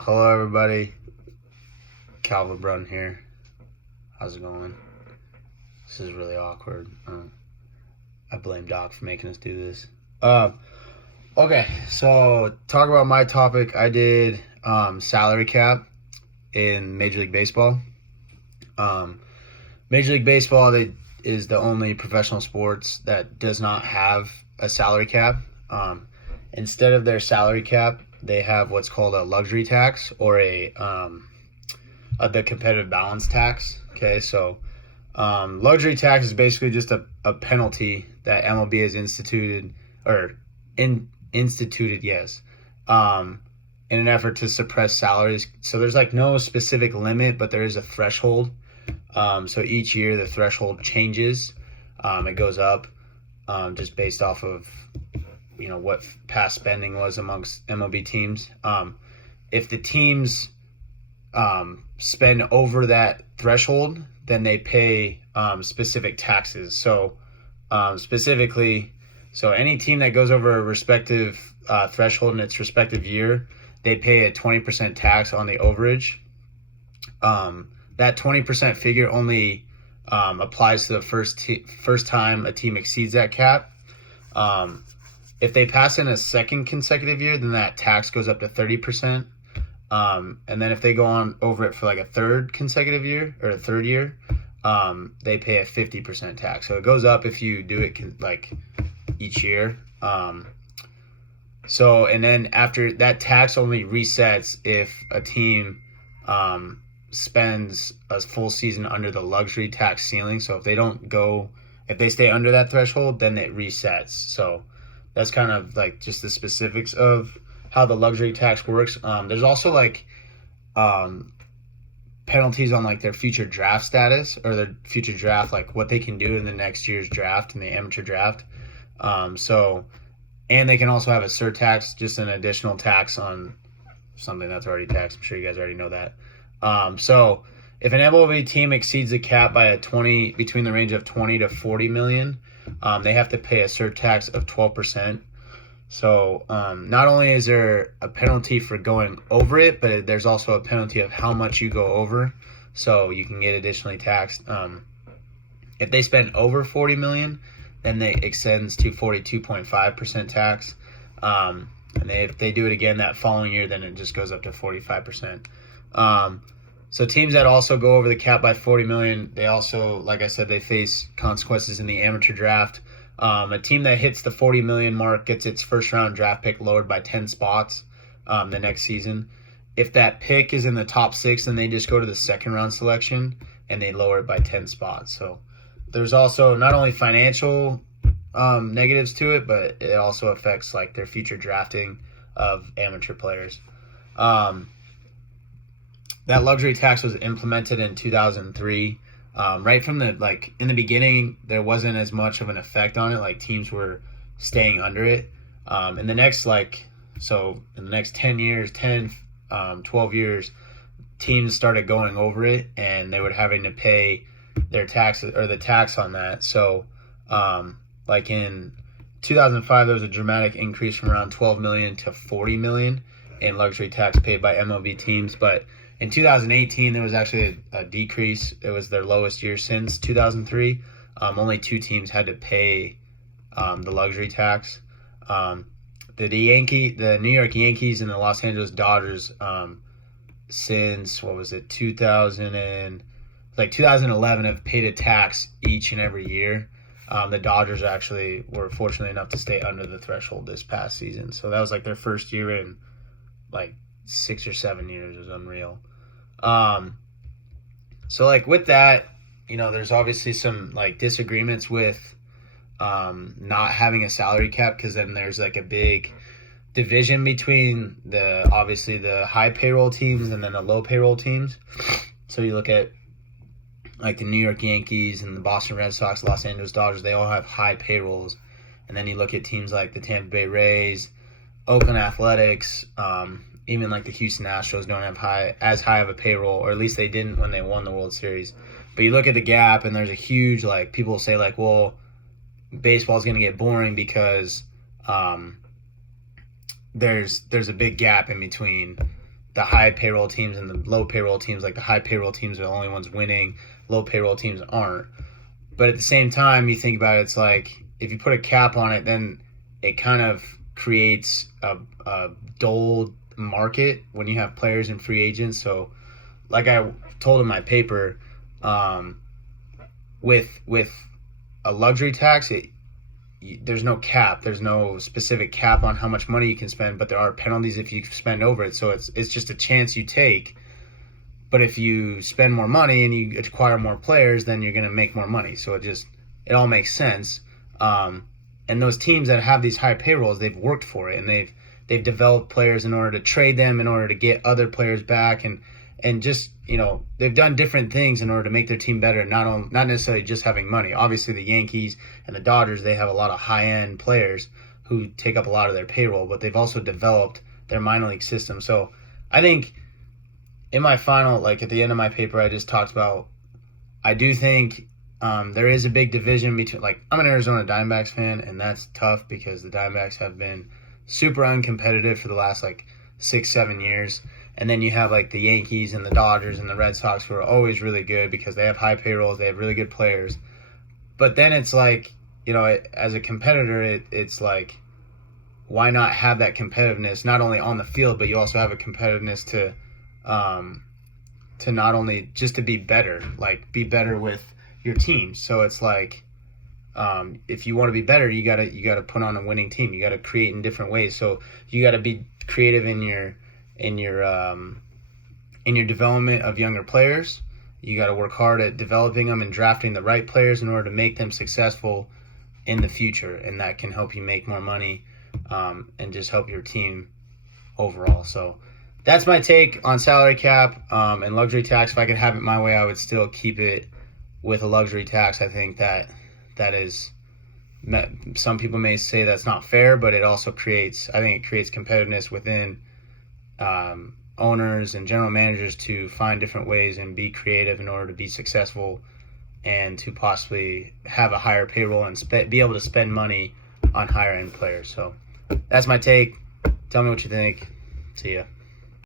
Hello, everybody. Calvin Brun here. How's it going? This is really awkward. I blame Doc for making us do this. Uh, okay, so talk about my topic. I did salary cap in Major League Baseball. Um, Major League Baseball is the only professional sports that does not have a salary cap. Instead of their salary cap, they have what's called a luxury tax or the competitive balance tax. Okay, so luxury tax is basically just a penalty that MLB has instituted, yes, in an effort to suppress salaries. So there's like no specific limit, but there is a threshold. So each year the threshold changes. It goes up just based off of what past spending was amongst MLB teams. If the teams spend over that threshold, then they pay specific taxes. So specifically, any team that goes over a respective threshold in its respective year, they pay a 20% tax on the overage. That 20% figure only applies to the first time a team exceeds that cap. If they pass in a second consecutive year, then that tax goes up to 30%. And then if they go on over it for like a third consecutive year or a third year, they pay a 50% tax. So it goes up if you do it like each year. And then after that, tax only resets if a team spends a full season under the luxury tax ceiling. So if they stay under that threshold, then it resets. So that's kind of like just the specifics of how the luxury tax works. There's also like penalties on like their future draft status or their future draft, like what they can do in the next year's draft, in the amateur draft. And they can also have a surtax, just an additional tax on something that's already taxed. I'm sure you guys already know that. So if an MLB team exceeds the cap by between the range of 20 to 40 million, they have to pay a surtax of 12%. So not only is there a penalty for going over it, but there's also a penalty of how much you go over. So you can get additionally taxed. If they spend over 40 million, then it extends to 42.5% tax. And if they do it again that following year, then it just goes up to 45%. So teams that also go over the cap by 40 million, they also, like I said, they face consequences in the amateur draft. A team that hits the 40 million mark gets its first round draft pick lowered by 10 spots the next season. If that pick is in the top 6, then they just go to the second round selection and they lower it by 10 spots. So there's also not only financial negatives to it, but it also affects like their future drafting of amateur players. That luxury tax was implemented in 2003. Right from in the beginning, there wasn't as much of an effect on it. Like teams were staying under it. In the next 10 years, 12 years, teams started going over it and they were having to pay their taxes or the tax on that. So in 2005, there was a dramatic increase from around 12 million to 40 million in luxury tax paid by MLB teams. But in 2018, there was actually a decrease. It was their lowest year since 2003. Only 2 teams had to pay the luxury tax. The New York Yankees and the Los Angeles Dodgers, since 2011, have paid a tax each and every year. The Dodgers actually were fortunate enough to stay under the threshold this past season. So that was like their first year in 6 or 7 years. It was unreal. With that, there's obviously some disagreements with not having a salary cap, because then there's a big division between the high payroll teams and then the low payroll teams. So you look at the New York Yankees and the Boston Red Sox, Los Angeles Dodgers, they all have high payrolls. And then you look at teams like the Tampa Bay Rays, Oakland Athletics, even the Houston Astros don't have as high of a payroll, or at least they didn't when they won the World Series. But you look at the gap, and there's a huge, people say, well, baseball is going to get boring because there's a big gap in between the high payroll teams and the low payroll teams. Like the high payroll teams are the only ones winning, low payroll teams aren't. But at the same time, you think about it, it's like if you put a cap on it, then it kind of creates a dull market when you have players and free agents. So, like I told in my paper, with a luxury tax, there's no cap. There's no specific cap on how much money you can spend, but there are penalties if you spend over it. So it's just a chance you take. But if you spend more money and you acquire more players, then you're going to make more money. So it all makes sense. And those teams that have these high payrolls, they've worked for it, and they've developed players in order to trade them, in order to get other players back, and just, they've done different things in order to make their team better, not necessarily just having money. Obviously, the Yankees and the Dodgers, they have a lot of high-end players who take up a lot of their payroll, but they've also developed their minor league system. So I think in my final, like at the end of my paper, I just talked about, I do think there is a big division between, like, I'm an Arizona Diamondbacks fan, and that's tough because the Diamondbacks have been super uncompetitive for the last, 6-7 years. And then you have, the Yankees and the Dodgers and the Red Sox, who are always really good because they have high payrolls, they have really good players. But then it's as a competitor, it's like, why not have that competitiveness, not only on the field, but you also have a competitiveness to not only just to be better, be better with your team. So it's if you want to be better, you gotta put on a winning team. You gotta create in different ways. So you gotta be creative in your development of younger players. You gotta work hard at developing them and drafting the right players in order to make them successful in the future, and that can help you make more money and just help your team overall. So that's my take on salary cap and luxury tax. If I could have it my way, I would still keep it with a luxury tax. I think that is, some people may say that's not fair, but it also creates competitiveness within owners and general managers to find different ways and be creative in order to be successful and to possibly have a higher payroll and be able to spend money on higher end players. So that's my take. Tell me what you think. See ya.